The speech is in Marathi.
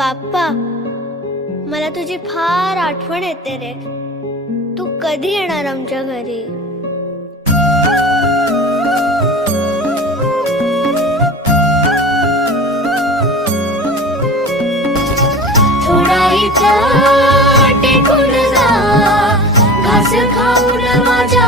बाप्पा, मला तुझी फार आठवण येते रे. तू कधी येणार आमच्या घरी? थोडा इथं टेकून जा, घास खाऊन माझ्या